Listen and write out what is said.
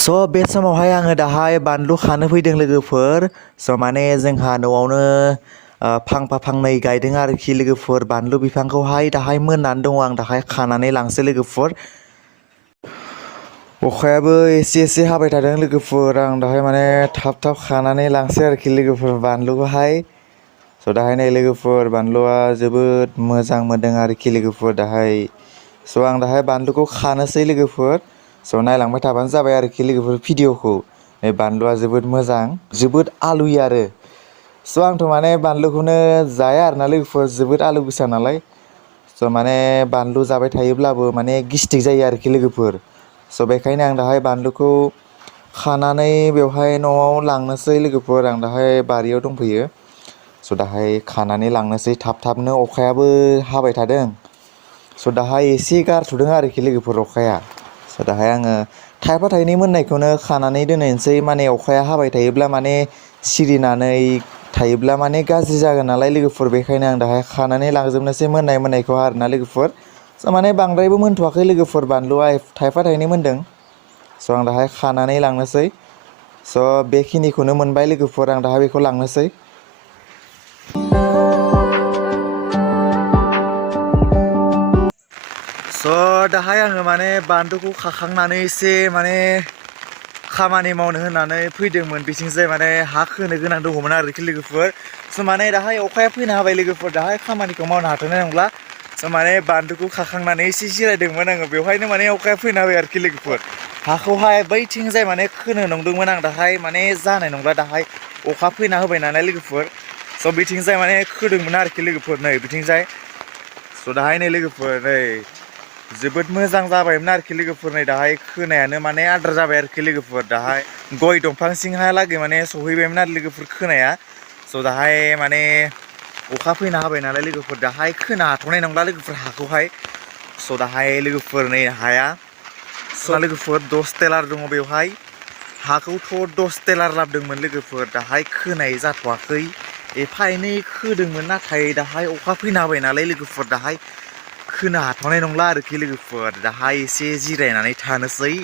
बे समावहाय आङो दाहाय बानलु खानो फैदों लोगोफोर। माने जोंहा न'आवनो फांफा फांनै गायदों आरोखि लोगोफोर बानलु बिफांखौहाय दाहाय मोननानै दङ, आं दाहाय खानानै लांसै लोगोफोर। अखायाबो एसे एसे हाबाय थादों लोगोफोर, आं दाहाय माने थाब थाब खानानै लांसै आरोखि लोगोफोर बानलुखौहाय। दाहाय नै लोगोफोर बानलुआ जोबोद मोजां मोनदों आरोखि लोगोफोर दाहाय। आं दाहाय बानलुखौ खानोसै लोगोफोर। नायलांबाय थाबानो जाबाय आरोखि लोगोफोर भिडिअखौ। बानलुआ जोबोद मोजां, जोबोद आलुयो आरो। आंथ' माने बानलुखौनो जाया आरोना लोगोफोर, जोबोद आलु गोसा नालाय। माने बानलु जाबाय थायोब्लाबो माने गिस्टिक जायो आरोखि लोगोफोर। बेखायनो आं दाहाय बानलुखौ खानानै बेवहाय न'आव लांनोसै लोगोफोर। आं दाहाय बारियाव दंफैयो। दाहाय खानानै लांनोसै थाब थाबनो, अखायाबो हाबाय थादों। दाहाय एसे गारथ'दों आरोखि लोगोफोर अखाया। दाहाय आङो थाइफा थाइनै मोननायखौनो खानानै दोनहैनोसै। माने अखाया हाबाय थायोब्ला माने सिरिनानै थायोब्ला माने गाज्रि जागोन नालाय लोगोफोर, बेखायनो आं दाहाय खानानै लांजोबनोसै मोननायखौ आरोना लोगोफोर। माने बांद्रायबो मोनथ'वाखै लोगोफोर, बानलुआ थाइफा थाइनै मोनदों। आं दाहाय खानानै लांनोसै। बेखिनिखौनो मोनबाय लोगोफोर, आं दाहाय बेखौ लांनोसै। दाहाय आङो माने बानलुखौ खाखांनानै एसे माने खामानि मावनो होननानै फैदोंमोन। बिथिंजाय माने हा खोनो गोनां दङमोन आरोखि लोगोफोर। माने दाहाय अखाया फैना होबाय लोगोफोर, दाहाय खामानिखौ मावनो हाथ'नाय नंला। माने बानलुखौ खाखांनानै एसे जिरायदोंमोन आङो, बेवहायनो माने अखाया फैना होबाय आरोखि लोगोफोर। हाखौहाय बैथिंजाय माने खोनो नंदोंमोन आं, दाहाय माने जानाय नंला दाहाय अखा फैना होबाय नालाय लोगोफोर। बिथिंजाय माने खोदोंमोन आरोखि लोगोफोर, नै बिथिंजाय। दाहाय नै लोगोफोर नै जोबोद मोजां जाबायमोन आरोखि लोगोफोर। नै दाहाय खोनायानो माने आद्रा जाबाय आरोखि लोगोफोर। दाहाय गय दंफां सिंहालागै माने सहैबायमोन आरो लोगोफोर खोनाया। दाहाय माने अखा फैना होबाय नालाय लोगोफोर, दाहाय खोनो हाथ'नाय नंला लोगोफोर हाखौहाय। दाहाय लोगोफोर नै हाया लोगोफोर 10 टेलार दङ बेवहाय। हाखौथ' 10 टेलार लाबोदोंमोन लोगोफोर, दाहाय खोनाय जाथ'वाखै। एफा एनै खोदोंमोन, नाथाय दाहाय अखा फैना होबाय नालाय लोगोफोर, दाहाय खोनो हाथ'नाय नंला आरोखि लोगोफोर। दाहाय एसे जिरायनानै थानोसै।